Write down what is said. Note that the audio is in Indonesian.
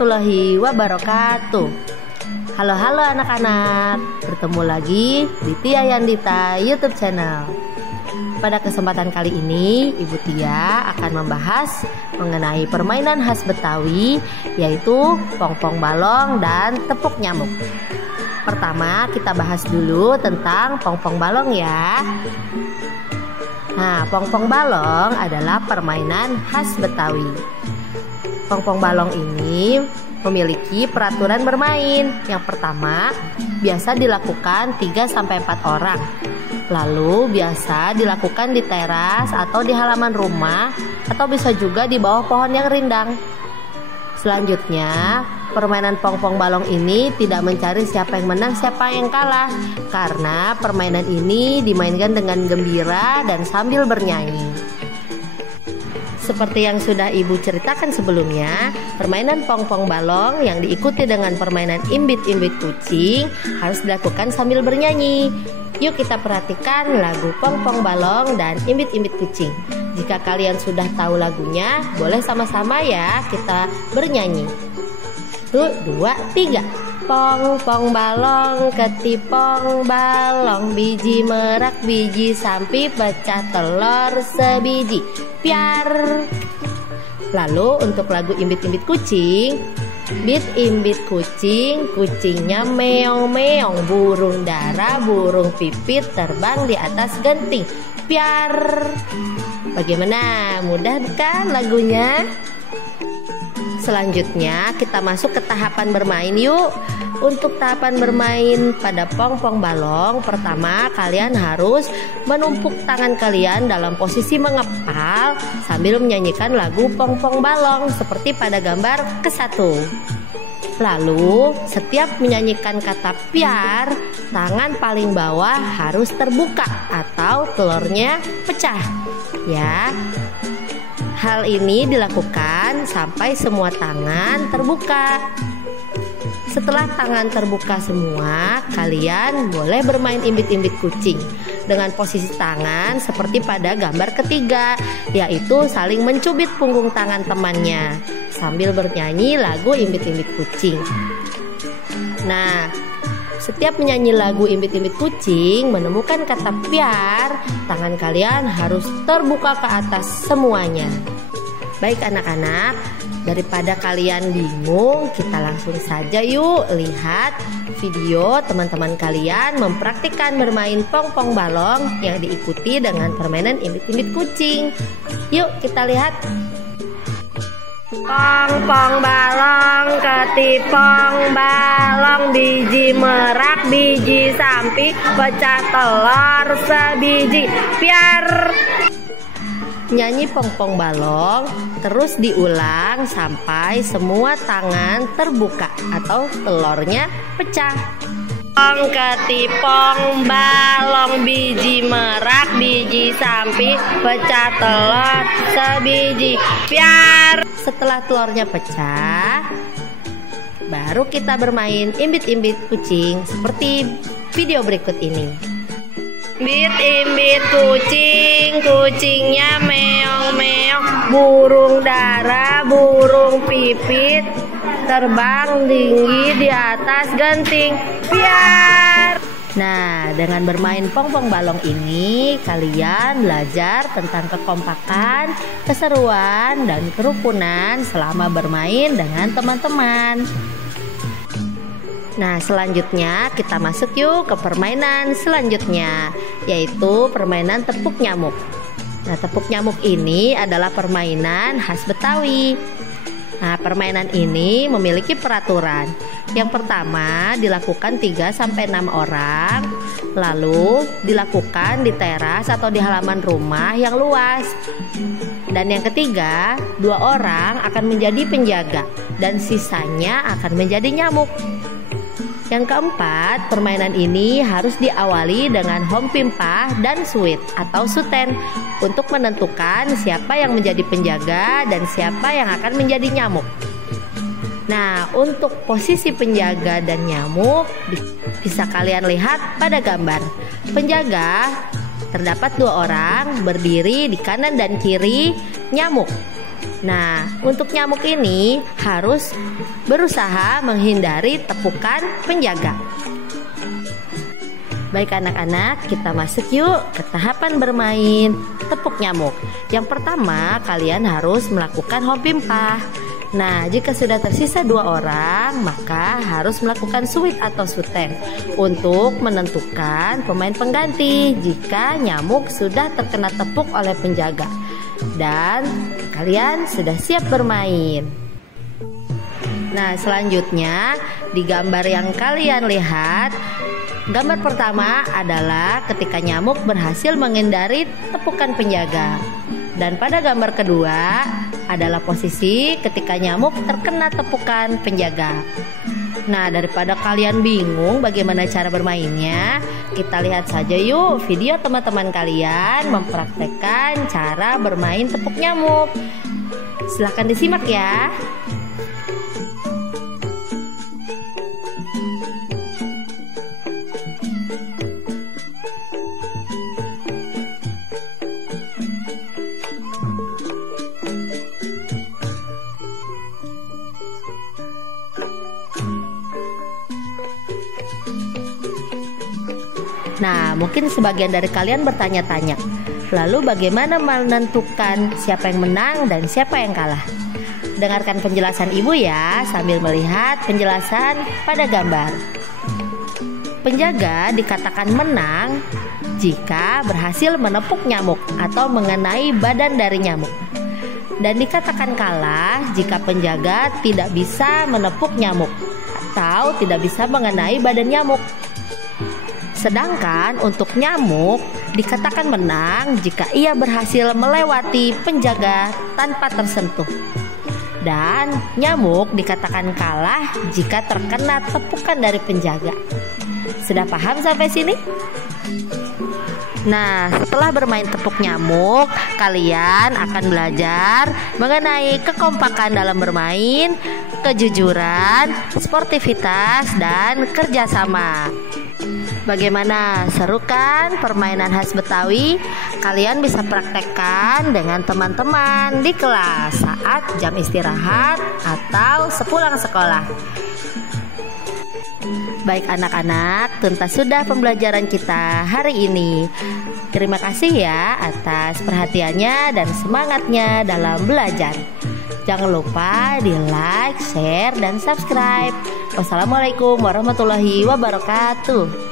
warahmatullahi wabarakatuh. Halo anak-anak, bertemu lagi di Tia Yandita YouTube channel. Pada kesempatan kali ini, Ibu Tia akan membahas mengenai permainan khas Betawi, yaitu pong-pong balong dan tepuk nyamuk. Pertama, kita bahas dulu tentang pong-pong balong ya. Nah, pong-pong balong adalah permainan khas Betawi. Pong-pong balong ini memiliki peraturan bermain. Yang pertama, biasa dilakukan 3-4 orang. Lalu biasa dilakukan di teras atau di halaman rumah, atau bisa juga di bawah pohon yang rindang. Selanjutnya, permainan pong-pong balong ini tidak mencari siapa yang menang, siapa yang kalah, karena permainan ini dimainkan dengan gembira dan sambil bernyanyi. Seperti yang sudah Ibu ceritakan sebelumnya, permainan pong-pong balong yang diikuti dengan permainan imbit-imbit kucing harus dilakukan sambil bernyanyi. Yuk kita perhatikan lagu pong-pong balong dan imbit-imbit kucing. Jika kalian sudah tahu lagunya, boleh sama-sama ya kita bernyanyi. 1, 2, 3. Pong-pong balong, ketipong balong, biji merak, biji sampi, pecah telur sebiji, piar. Lalu untuk lagu imbit-imbit kucing, bit imbit kucing, kucingnya meong-meong, burung dara, burung pipit terbang di atas genting, piar. Bagaimana? Mudah kan lagunya? Selanjutnya kita masuk ke tahapan bermain yuk. Untuk tahapan bermain pada pong-pong balong, pertama kalian harus menumpuk tangan kalian dalam posisi mengepal sambil menyanyikan lagu pong-pong balong seperti pada gambar ke-1. Lalu setiap menyanyikan kata piar, tangan paling bawah harus terbuka atau telurnya pecah ya. Hal ini dilakukan sampai semua tangan terbuka. Setelah tangan terbuka semua, kalian boleh bermain imbit-imbit kucing dengan posisi tangan seperti pada gambar ketiga, yaitu saling mencubit punggung tangan temannya sambil bernyanyi lagu imbit-imbit kucing. Nah, setiap menyanyi lagu imbit-imbit kucing menemukan kata piar, tangan kalian harus terbuka ke atas semuanya. Baik anak-anak, daripada kalian bingung, kita langsung saja yuk lihat video teman-teman kalian mempraktikkan bermain pong-pong balong yang diikuti dengan permainan imbit-imbit kucing. Yuk kita lihat. Pong-pong balong, ketipong balong, biji merak, biji sampi, pecah telur sebiji, piar. Nyanyi pong-pong balong terus diulang sampai semua tangan terbuka atau telurnya pecah. Pong, ketipong balong, biji merak, biji sampi, pecah telur sebiji, piar. Setelah telurnya pecah, baru kita bermain imbit-imbit kucing seperti video berikut ini. Bit imbit kucing, kucingnya meong-meong, burung dara, burung pipit terbang tinggi di atas genting, piar. Nah, dengan bermain pong-pong balong ini, kalian belajar tentang kekompakan, keseruan, dan kerukunan selama bermain dengan teman-teman. Nah, selanjutnya kita masuk yuk ke permainan selanjutnya, yaitu permainan tepuk nyamuk. Nah, tepuk nyamuk ini adalah permainan khas Betawi. Nah, permainan ini memiliki peraturan. Yang pertama dilakukan 3-6 orang, lalu dilakukan di teras atau di halaman rumah yang luas. Dan yang ketiga, 2 orang akan menjadi penjaga dan sisanya akan menjadi nyamuk. Yang keempat, permainan ini harus diawali dengan hom pimpah dan suit atau suten untuk menentukan siapa yang menjadi penjaga dan siapa yang akan menjadi nyamuk. Nah, untuk posisi penjaga dan nyamuk bisa kalian lihat pada gambar. Penjaga terdapat 2 orang berdiri di kanan dan kiri nyamuk. Nah, untuk nyamuk ini harus berusaha menghindari tepukan penjaga. Baik anak-anak, kita masuk yuk ke tahapan bermain tepuk nyamuk. Yang pertama, kalian harus melakukan home pimpah. Nah, jika sudah tersisa 2 orang, maka harus melakukan suit atau suten untuk menentukan pemain pengganti jika nyamuk sudah terkena tepuk oleh penjaga. Dan kalian sudah siap bermain. Nah, selanjutnya di gambar yang kalian lihat, gambar pertama adalah ketika nyamuk berhasil menghindari tepukan penjaga. Dan pada gambar kedua adalah posisi ketika nyamuk terkena tepukan penjaga. Nah, daripada kalian bingung bagaimana cara bermainnya, kita lihat saja yuk video teman-teman kalian mempraktekkan cara bermain tepuk nyamuk. Silahkan disimak ya. Nah, mungkin sebagian dari kalian bertanya-tanya, lalu bagaimana menentukan siapa yang menang dan siapa yang kalah? Dengarkan penjelasan ibu ya, sambil melihat penjelasan pada gambar. Penjaga dikatakan menang jika berhasil menepuk nyamuk atau mengenai badan dari nyamuk. Dan dikatakan kalah jika penjaga tidak bisa menepuk nyamuk atau tidak bisa mengenai badan nyamuk. Sedangkan untuk nyamuk dikatakan menang jika ia berhasil melewati penjaga tanpa tersentuh. Dan nyamuk dikatakan kalah jika terkena tepukan dari penjaga. Sudah paham sampai sini? Nah, setelah bermain tepuk nyamuk, kalian akan belajar mengenai kekompakan dalam bermain, kejujuran, sportivitas, dan kerjasama. Bagaimana, seru kan permainan khas Betawi? Kalian bisa praktekkan dengan teman-teman di kelas saat jam istirahat atau sepulang sekolah. Baik anak-anak, tuntas sudah pembelajaran kita hari ini. Terima kasih ya atas perhatiannya dan semangatnya dalam belajar. Jangan lupa di like, share, dan subscribe. Wassalamualaikum warahmatullahi wabarakatuh.